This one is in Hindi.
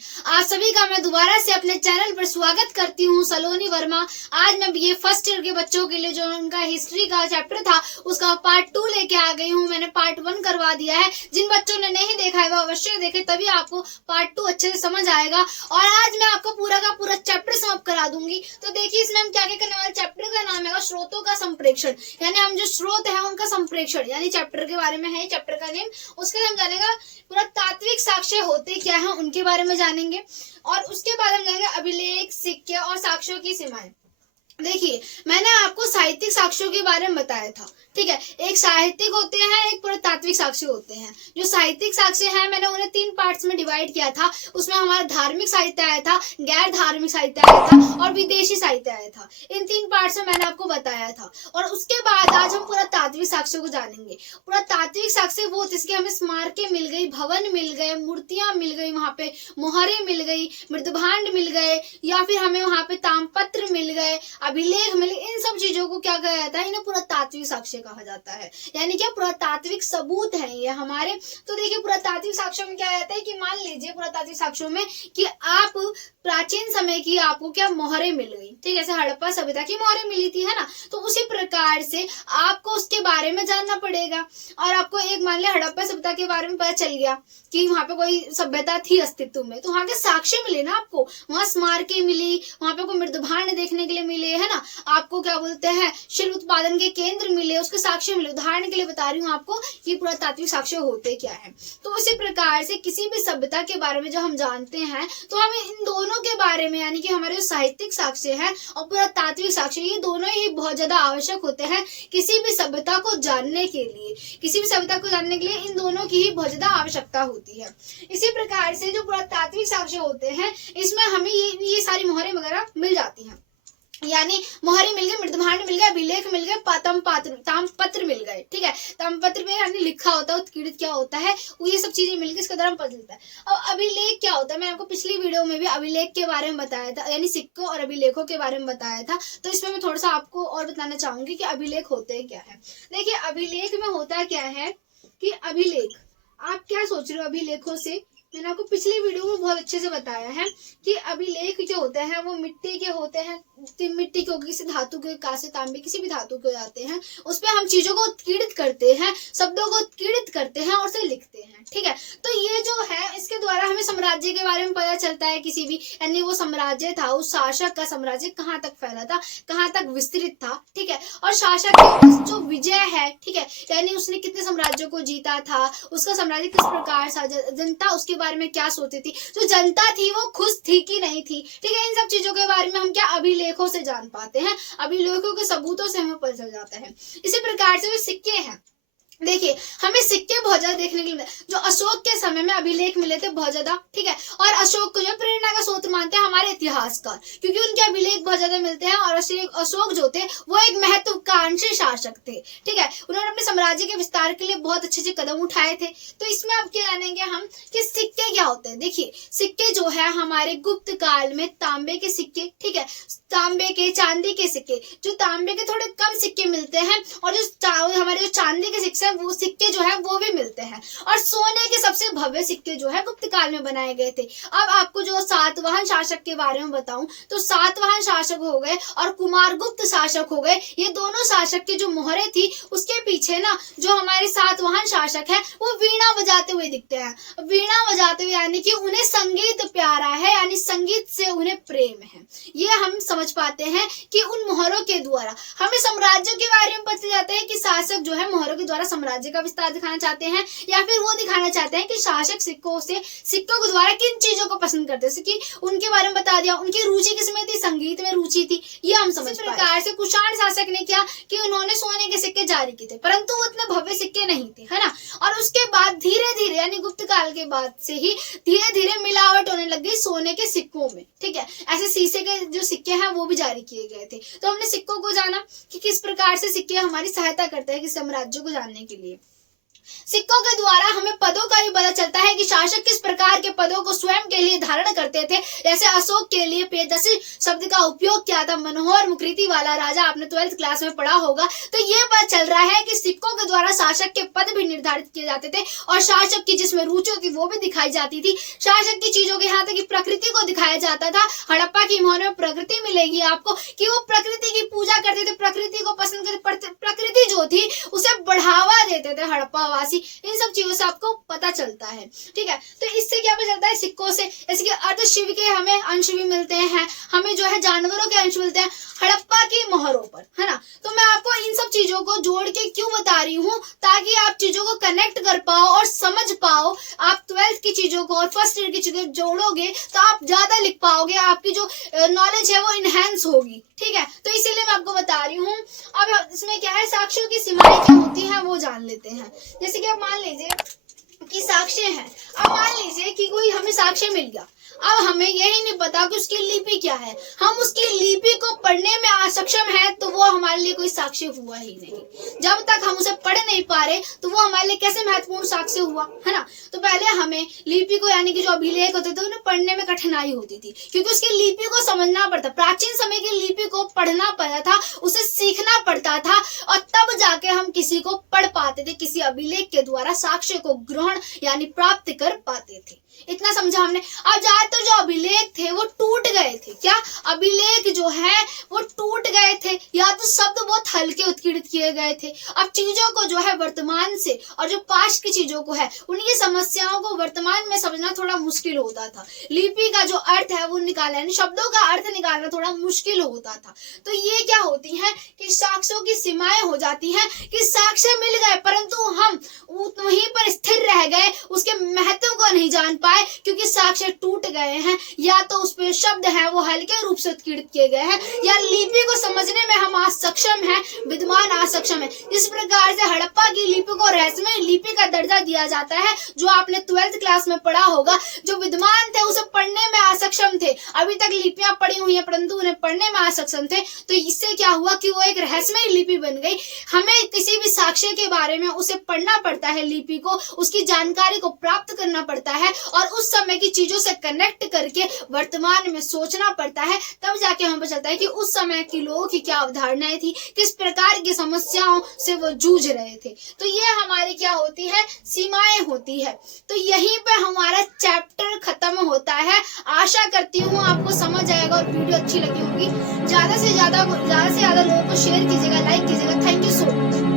आप सभी का मैं दोबारा से अपने चैनल पर स्वागत करती हूँ, सलोनी वर्मा। आज मैं बीए फर्स्ट ईयर के बच्चों के लिए जो उनका हिस्ट्री का चैप्टर था उसका पार्ट 2 लेके आ गई हूँ। मैंने पार्ट 1 करवा दिया है। जिन बच्चों ने नहीं देखा है वो अवश्य देखे, तभी आपको पार्ट 2 अच्छे से समझ आएगा। और आज मैं आपको पूरा का पूरा चैप्टर समाप्त करा दूंगी। तो देखिए इसमें हम क्या क्या करने वाले। चैप्टर का नाम है स्रोतों का संप्रेक्षण, यानी हम जो स्रोत है उनका संप्रेक्षण, यानी चैप्टर के बारे में है चैप्टर का नेम। उसके हम जानेगा पुरातात्विक साक्ष्य होते क्या है उनके बारे में जानेंगे, और उसके बाद हम जानेंगे अभिलेख, सिक्के और साक्ष्यों की सीमाएं। देखिए मैंने आपको साहित्यिक साक्ष्यों के बारे में बताया था, ठीक है। एक साहित्यिक होते हैं, एक पुरातात्विक साक्ष्य होते हैं। जो साहित्यिक साक्ष्य हैं मैंने उन्हें 3 पार्ट्स में डिवाइड किया था। उसमें हमारा धार्मिक साहित्य आया था, गैर धार्मिक साहित्य आया था और विदेशी साहित्य आया था। इन 3 पार्ट्स में मैंने आपको बताया था। और उसके बाद आज हम पुरातात्विक साक्ष्यों को जानेंगे। पुरातात्विक साक्ष्य वो जिसके हमें स्मारकें मिल गई, भवन मिल गए, मूर्तियां मिल गई, वहां पे मोहरें मिल गई, मृदभांड मिल गए, या फिर हमें वहां पे तामपत्र मिल गए, अभिलेख मिले। इन सब चीजों को क्या कहा जाता है, इन्हें पुरातात्विक साक्ष्य कहा जाता है। यानी क्या पुरातात्विक सबूत है ये हमारे। तो देखिए पुरातात्विक साक्ष्यों में क्या रहता है कि मान लीजिए पुरातात्विक साक्ष्यों में कि आप प्राचीन समय की आपको क्या मोहरें मिल गई, ठीक है, जैसे हड़प्पा सभ्यता की मोहरें मिली थी, है ना। तो उसी प्रकार से आपको उसके बारे में जानना पड़ेगा। और आपको एक मान लिया हड़प्पा सभ्यता के बारे में पता चल गया कि वहां पे कोई सभ्यता थी अस्तित्व में, तो वहां के साक्ष्य मिले ना आपको, वहां स्मारकें मिली, वहां पे कोई मृदभांड देखने के लिए मिले, है ना। आपको क्या बोलते हैं शिल्प उत्पादन के केंद्र मिले, उसके साक्ष्य मिले। उदाहरण के लिए बता रही हूँ आपको कि पुरातात्विक साक्ष्य होते क्या है। तो उसी प्रकार से किसी भी सभ्यता के बारे में जो हम जानते हैं तो हमें इन दोनों के बारे में, यानी कि हमारे जो साहित्यिक साक्ष्य है और पुरातात्विक साक्ष्य, ये दोनों ही बहुत ज्यादा आवश्यक होते हैं किसी भी सभ्यता को जानने के लिए। किसी भी सभ्यता को जानने के लिए इन दोनों की ही बहुत ज्यादा आवश्यकता होती है। इसी प्रकार से जो पुरातात्विक साक्ष्य होते हैं इसमें हमें ये सारी मोहरें वगैरह मिल जाती हैं, यानी मोहरें मिल गए, मृदभांड मिल गए, अभिलेख मिल गए, तामपत्र मिल गए, ठीक है। तामपत्र में यानी लिखा होता है, उत्कीर्णित क्या होता है, वो ये सब चीजें मिलकर इसका द्वारा पता चलता है। अब अभिलेख क्या होता है, मैंने आपको पिछली वीडियो में भी अभिलेख के बारे में बताया था, यानी सिक्कों और अभिलेखों के बारे में बताया था। तो इसमें मैं थोड़ा सा आपको और बताना चाहूंगी कि अभिलेख होते क्या है। देखिए अभिलेख में होता क्या है कि अभिलेख, आप क्या सोच रहे हो अभिलेखों से, मैंने आपको पिछली वीडियो में बहुत अच्छे से बताया है कि अभिलेख जो होते हैं वो मिट्टी के होते हैं। मिट्टी के, किसी धातु के, कांसे, तांबे, किसी भी धातु के जाते हैं। उसमें हम चीजों को उत्कीर्णित करते हैं, शब्दों को उत्कीर्णित करते हैं और उसे लिखते हैं, ठीक है। तो ये जो है इसके द्वारा हमें साम्राज्य के बारे में पता चलता है किसी भी, यानी वो साम्राज्य था, उस शासक का साम्राज्य कहाँ तक फैला था, कहाँ तक विस्तृत था, ठीक है। और शासक की जो विजय है, ठीक है, यानी उसने कितने साम्राज्यों को जीता था, उसका साम्राज्य किस प्रकार था, जनता उसके बारे में क्या सोचती थी, जो जनता थी वो खुश थी कि नहीं थी, ठीक है। इन सब चीजों के बारे में हम क्या अभिलेखों से जान पाते हैं, अभिलेखों के सबूतों से हमें पता चल जाता है। इसी प्रकार से जो सिक्के हैं, देखिए हमें सिक्के बहुत ज्यादा देखने के लिए जो अशोक के समय में अभिलेख मिले थे बहुत ज्यादा, ठीक है। और अशोक को जो प्रेरणा का स्रोत मानते हैं हमारे इतिहासकार, क्योंकि उनके अभिलेख बहुत ज्यादा मिलते हैं। और अशोक जो थे वो एक महत्वाकांक्षी शासक थे, ठीक है। उन्होंने अपने साम्राज्य के विस्तार के लिए बहुत अच्छे अच्छे कदम उठाए थे। तो इसमें अब क्या जानेंगे हम कि सिक्के क्या होते हैं। देखिए सिक्के जो है हमारे गुप्त काल में तांबे के सिक्के, ठीक है, तांबे के, चांदी के सिक्के, जो तांबे के थोड़े कम सिक्के मिलते हैं, और जो हमारे जो चांदी के सिक्के वो सिक्के जो है वो भी मिलते हैं। और सोने के सबसे भव्य सिक्के जो है गुप्त काल में बनाए गए थे। अब आपको जो सातवाहन शासक के बारे में बताऊं तो सातवाहन शासक हो गए और कुमारगुप्त शासक हो गए। ये दोनों शासक की जो मोहरें थी उसके पीछे ना जो हमारे सातवाहन शासक है वो वीणा बजाते हुए दिखते हैं। वीणा बजाते हुए यानी कि उन्हें संगीत प्यारा है, यानी संगीत से उन्हें प्रेम है। ये हम समझ पाते हैं कि उन मोहरों के द्वारा हमें साम्राज्यों के बारे में पता चलता है कि शासक जो है मोहरों के द्वारा साम्राज्य का विस्तार दिखाना चाहते हैं, या फिर वो दिखाना चाहते हैं कि शासक सिक्कों के द्वारा किन चीजों को पसंद करते हैं। कि उनके बारे में बता दिया, उनकी रुचि किसमें थी, संगीत में रुचि थी, ये हम समझ पाए। प्रकार से कुषाण शासक ने क्या कि उन्होंने सोने के सिक्के जारी किए थे, परंतु वो इतने भव्य सिक्के नहीं थे, है ना। और उसके बाद धीरे धीरे यानी गुप्त काल के बाद से ही धीरे धीरे मिलावट होने लग गई सोने के सिक्कों में, ठीक है। ऐसे शीशे के जो सिक्के हैं वो भी जारी किए गए थे। तो हमने सिक्कों को जाना कि किस प्रकार से सिक्के हमारी सहायता करते हैं कि साम्राज्य को जानने के लिए। सिक्कों के द्वारा हमें पदों का भी पता चलता है कि शासक किस प्रकार के पदों को स्वयं के लिए धारण करते थे। जैसे अशोक के लिए प्रियदर्शी शब्द का उपयोग किया था। मनोहर मुकृति वाला राजा आपने 12th क्लास में पढ़ा होगा। तो ये पता चल रहा है कि सिक्कों के द्वारा शासक के पद भी निर्धारित किए जाते थे और शासक की जिसमें रुचि होती वो भी दिखाई जाती थी। शासक की चीजों के यहाँ तक कि प्रकृति को दिखाया जाता था। हड़प्पा की मोहर में प्रकृति मिलेगी आपको कि वो प्रकृति की पूजा करते थे, प्रकृति को पसंद करते, प्रकृति जो थी उसे बढ़ावा देते थे हड़प्पा वासी। इन सब चीजों से आपको पता चलता है। ठीक है, तो इससे क्या पता चलता है सिक्कों से, जैसे कि अर्धशिव के हमें अंश भी मिलते हैं, हमें जो है जानवरों के अंश मिलते हैं हड़प्पा की मोहरों पर, है ना। तो मैं आपको इन सब चीजों को जोड़ के क्यों बता रही हूँ, ताकि आप चीजों को कनेक्ट कर पाओ और समझ पाओ। आप 12th की चीजों को और फर्स्ट ईयर की चीजों जोड़ोगे तो आप ज्यादा लिख पाओगे, आपकी जो नॉलेज है वो इनहेंस होगी। ठीक है, तो इसीलिए मैं आपको बता रही हूँ। अब इसमें क्या है, साक्ष्यों की सीमाएं क्या होती हैं वो जान लेते हैं। जैसे कि अब मान लीजिए कि साक्ष्य है। अब मान लीजिए कि कोई हमें साक्ष्य मिल गया, अब हमें यही नहीं पता कि उसकी लिपि क्या है, हम उसकी लिपि को पढ़ने में असक्षम है तो वो हमारे लिए कोई साक्ष्य हुआ ही नहीं। जब तक हम उसे पढ़ नहीं पा रहे तो वो हमारे लिए कैसे महत्वपूर्ण साक्ष्य हुआ, है ना। तो पहले हमें लिपि को यानी कि जो अभिलेख होते थे उन्हें पढ़ने में कठिनाई होती थी, क्योंकि उसकी लिपि को समझना पड़ता। प्राचीन समय की लिपि को पढ़ना पड़ता था, उसे सीखना पड़ता था और तब जाके हम किसी को पढ़ पाते थे, किसी अभिलेख के द्वारा साक्ष्य को ग्रहण यानी प्राप्त कर पाते थे। इतना समझा हमने। अब ज्यादातर जो अभिलेख थे वो टूट गए थे। क्या अभिलेख जो है वो टूट गए थे, या तो शब्द बहुत हल्के उत्कीर्णित किए गए थे। अब चीजों को जो है वर्तमान से और जो पास्ट की चीजों को है उनकी समस्याओं को वर्तमान में समझना थोड़ा मुश्किल होता था। लिपि का जो अर्थ है वो निकालना यानी शब्दों का अर्थ निकालना थोड़ा मुश्किल होता था। तो ये क्या होती है कि साक्ष्यों की सीमाएं हो जाती हैं कि साक्ष्य मिल गए परंतु हम वहीं पर स्थिर रह गए, उसके महत्व को नहीं जान पाए क्योंकि साक्ष्य टूट गए हैं, या तो उस पे शब्द है वो हल्के रूप से उत्कीर्णित किए गए हैं, या लिपि को समझने में हम असक्षम हैं, विद्वान असक्षम है। इस प्रकार से हड़प्पा की लिपि को रहस्यमय लिपि का दर्जा दिया जाता है, जो आपने 12th क्लास में पढ़ा होगा। जो विद्वान थे उसे पढ़ने में असक्षम थे, अभी तक लिपियां पढ़ी हुई है परंतु उन्हें पढ़ने में असक्षम थे। तो इससे क्या हुआ कि वो एक रहस्यमय लिपि बन गई। हमें किसी भी साक्ष्य के बारे में उसे पढ़ना पड़ता है, लिपि को, उसकी जानकारी को प्राप्त करना पड़ता है और उस समय की चीजों से कनेक्ट करके वर्तमान में सोचना पड़ता है। तब जाके हमें पता चलता है कि उस समय के लोगों की क्या अवधारणाएं थी, किस प्रकार की समस्याओं से वो जूझ रहे थे। तो ये हमारी क्या होती है, सीमाएं होती है। तो यहीं पे हमारा चैप्टर खत्म होता है। आशा करती हूँ आपको समझ आएगा और वीडियो अच्छी लगी होगी। ज्यादा से ज्यादा लोगों को शेयर कीजिएगा, लाइक कीजिएगा। Thank you so much.